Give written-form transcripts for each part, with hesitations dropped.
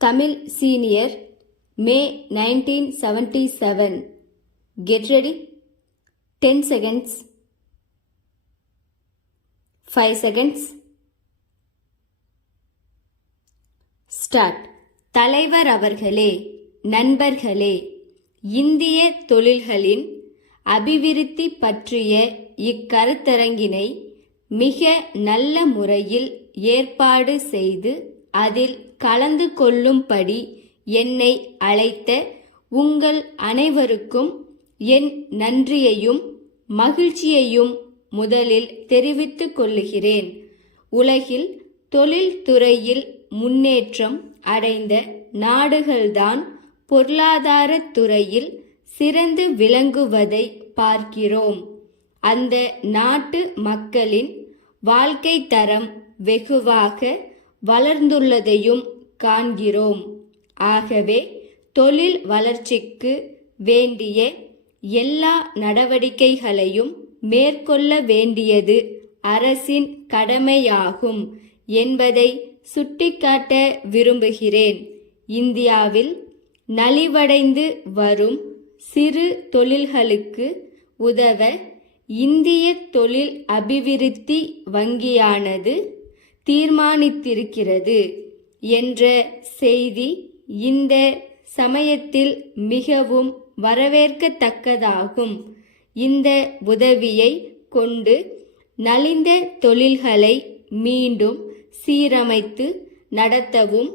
Tamil Senior, May 1977. Get ready. 10 seconds. 5 seconds. Start. தலைவர் அவர்களே, நண்பர்களே, இந்திய தொழில்களின் அபிவிருத்தி பற்றிய இக்கருத்தரங்கினை மிக நல்ல முறையில் ஏற்பாடு செய்து அதில் கலந்து கொள்ளும்படி என்னை அழைத்த உங்கள் அனைவருக்கும் என் நன்றியையும் மகிழ்ச்சியையும் முதலில் தெரிவித்துக் கொள்ளுகிறேன். உலகில் தொழில்துறையில் முன்னேற்றம் அடைந்த நாடுகள்தான் பொருளாதார துறையில் சிறந்து விளங்குவதை பார்க்கிறோம். அந்த நாட்டு மக்களின் வாழ்க்கை தரம் வெகுவாக வளர்ந்துள்ளதையும் காண்கிறோம். ஆகவே தொழில் வளர்ச்சிக்கு வேண்டிய எல்லா நடவடிக்கைகளையும் மேற்கொள்ள வேண்டியது அரசின் கடமையாகும் என்பதை சுட்டிக்காட்ட விரும்புகிறேன். இந்தியாவில் நலிவடைந்து வரும் சிறு தொழில்களுக்கு உதவ இந்திய தொழில் அபிவிருத்தி வங்கியானது தீர்மானித்திருக்கிறது என்ற செய்தி இந்த சமயத்தில் மிகவும் வரவேற்கத்தக்கதாகும். இந்த உதவியை கொண்டு நலிந்த தொழில்களை மீண்டும் சீரமைத்து நடத்தவும்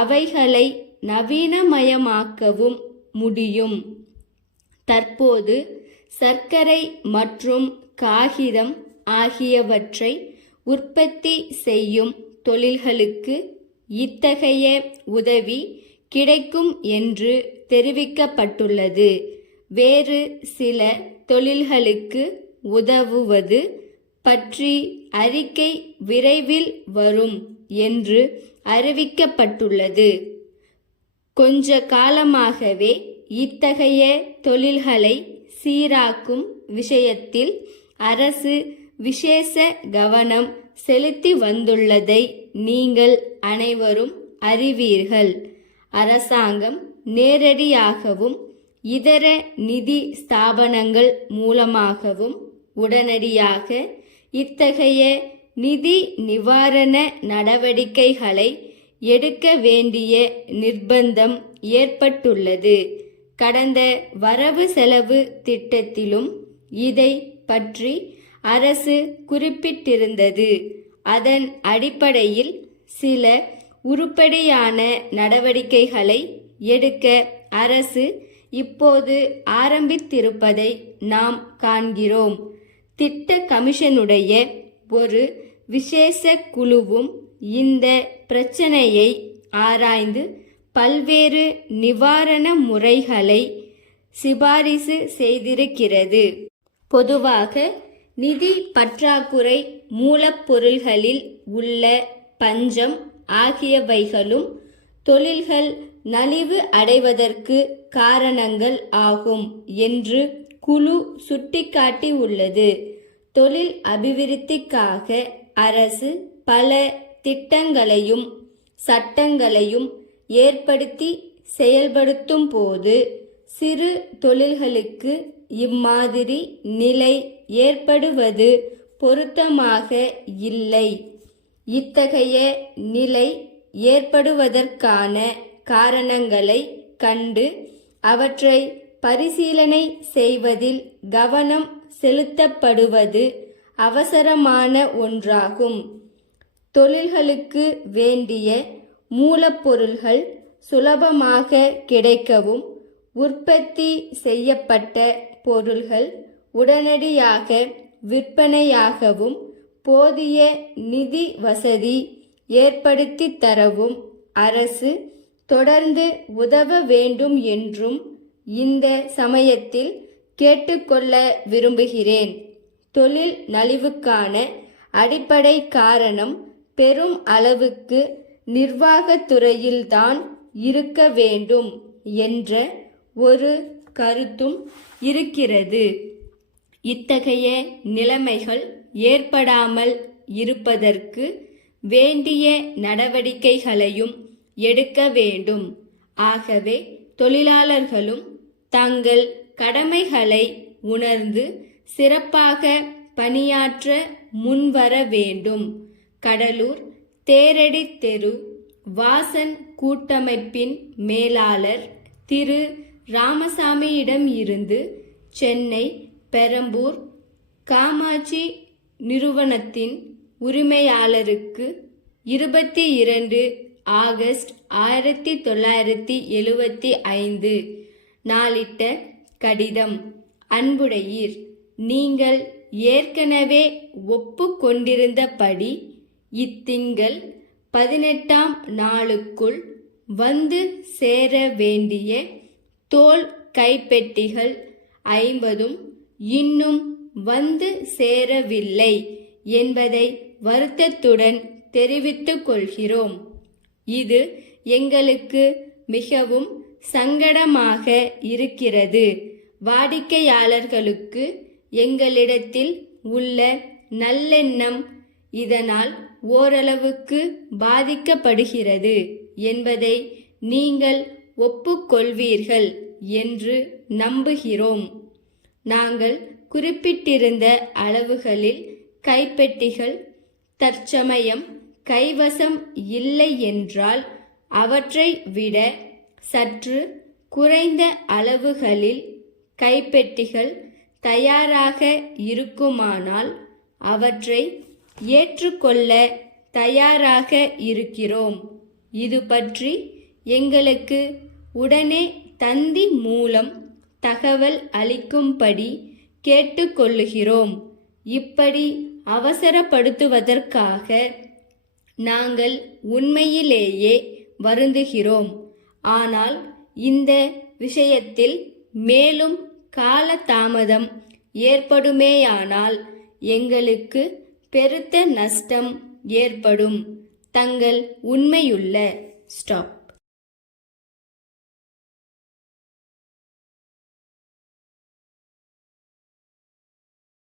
அவைகளை நவீனமயமாக்கவும் முடியும். தற்போது சர்க்கரை மற்றும் காகிதம் ஆகியவற்றை உற்பத்தி செய்யும் தொழில்களுக்கு இத்தகைய உதவி கிடைக்கும் என்று தெரிவிக்கப்பட்டுள்ளது. வேறு சில தொழில்களுக்கு உதவுவது பற்றி அறிக்கை விரைவில் வரும் என்று அறிவிக்கப்பட்டுள்ளது. கொஞ்ச காலமாகவே இத்தகைய தொழில்களை சீராக்கும் விஷயத்தில் அரசு விசேஷ கவனம் செலுத்தி வந்துள்ளதை நீங்கள் அனைவரும் அறிவீர்கள். அரசாங்கம் நேரடியாகவும் இதர நிதி ஸ்தாபனங்கள் மூலமாகவும் உடனடியாக இத்தகைய நிதி நிவாரண நடவடிக்கைகளை எடுக்க வேண்டிய நிர்பந்தம் ஏற்பட்டுள்ளது. கடந்த வரவு செலவு திட்டத்திலும் இதை பற்றி அரசு குறிப்பிட்டிருந்தது. அதன் அடிப்படையில் சில உருப்படியான நடவடிக்கைகளை எடுக்க அரசு இப்போது ஆரம்பித்திருப்பதை நாம் காண்கிறோம். திட்ட கமிஷனுடைய ஒரு விசேஷ குழுவும் இந்த பிரச்சனையை ஆராய்ந்து பல்வேறு நிவாரண முறைகளை சிபாரிசு செய்திருக்கிறது. பொதுவாக நிதி பற்றாக்குறை, மூலப்பொருள்களில் உள்ள பஞ்சம் ஆகியவைகளும் தொழில்கள் நலிவு அடைவதற்கு காரணங்கள் ஆகும் என்று குழு சுட்டிக்காட்டியுள்ளது. தொழில் அபிவிருத்திக்காக அரசு பல திட்டங்களையும் சட்டங்களையும் ஏற்படுத்தி செயல்படுத்தும் போது சிறு தொழில்களுக்கு இம்மாதிரி நிலை ஏற்படுவது பொருத்தமாக இல்லை. இத்தகைய நிலை ஏற்படுவதற்கான காரணங்களை கண்டு அவற்றை பரிசீலனை செய்வதில் கவனம் செலுத்தப்படுவது அவசரமான ஒன்றாகும். தொழில்களுக்கு வேண்டிய மூலப்பொருள்கள் சுலபமாக கிடைக்கவும் உற்பத்தி செய்யப்பட்ட பொருள்கள் உடனடியாக விற்பனையாகவும் போதிய நிதி வசதி ஏற்படுத்தி தரவும் அரசு தொடர்ந்து உதவ வேண்டும் என்றும் இந்த சமயத்தில் கேட்டுக்கொள்ள விரும்புகிறேன். தொழில் நலிவுக்கான அடிப்படை காரணம் பெரும் அளவுக்கு நிர்வாகத்துறையில்தான் இருக்க வேண்டும் என்ற ஒரு கருத்தும் இருக்கிறது. இத்தகைய நிலைமைகள் ஏற்படாமல் இருப்பதற்கு வேண்டிய நடவடிக்கைகளையும் எடுக்க வேண்டும். ஆகவே தொழிலாளர்களும் தங்கள் கடமைகளை உணர்ந்து சிறப்பாக பணியாற்ற முன்வர வேண்டும். கடலூர் தேரடி தெரு வாசன் கூட்டமைப்பின் மேலாளர் திரு ராமசாமியிடம் இருந்து சென்னை பெரம்பூர் காமாட்சி நிறுவனத்தின் உரிமையாளருக்கு 22 ஆகஸ்ட் 1975 நாளிட்ட கடிதம். அன்புடையீர், நீங்கள் ஏற்கனவே ஒப்புக்கொண்டிருந்தபடி இத்திங்கள் 18ஆம் நாளுக்குள் வந்து சேர வேண்டிய தோல் கைப்பெட்டிகள் 50 இன்னும் வந்து சேரவில்லை என்பதை வருத்தத்துடன் தெரிவித்துக் கொள்கிறோம். இது எங்களுக்கு மிகவும் சங்கடமாக இருக்கிறது. வாடிக்கையாளர்களுக்கு எங்களிடத்தில் உள்ள நல்லெண்ணம் இதனால் ஓரளவுக்கு பாதிக்கப்படுகிறது என்பதை நீங்கள் ஒப்புக்கொள்வீர்கள் என்று நம்புகிறோம். நாங்கள் குறிப்பிட்டிருந்த அளவுகளில் கைப்பெட்டிகள் தற்சமயம் கைவசம் இல்லை என்றால் அவற்றை விட சற்று குறைந்த அளவுகளில் கைப்பெட்டிகள் தயாராக இருக்குமானால் அவற்றை ஏற்றுக்கொள்ள தயாராக இருக்கிறோம். இது பற்றி எங்களுக்கு உடனே தந்தி மூலம் தகவல் அளிக்கும்படி கேட்டுக்கொள்ளுகிறோம். இப்படி அவசரப்படுத்துவதற்காக நாங்கள் உண்மையிலேயே வருந்துகிறோம். ஆனால் இந்த விஷயத்தில் மேலும் காலதாமதம் ஏற்படுமேயானால் எங்களுக்கு பெருத்த நஷ்டம் ஏற்படும். தங்கள் உண்மையுள்ள ஸ்டாப்.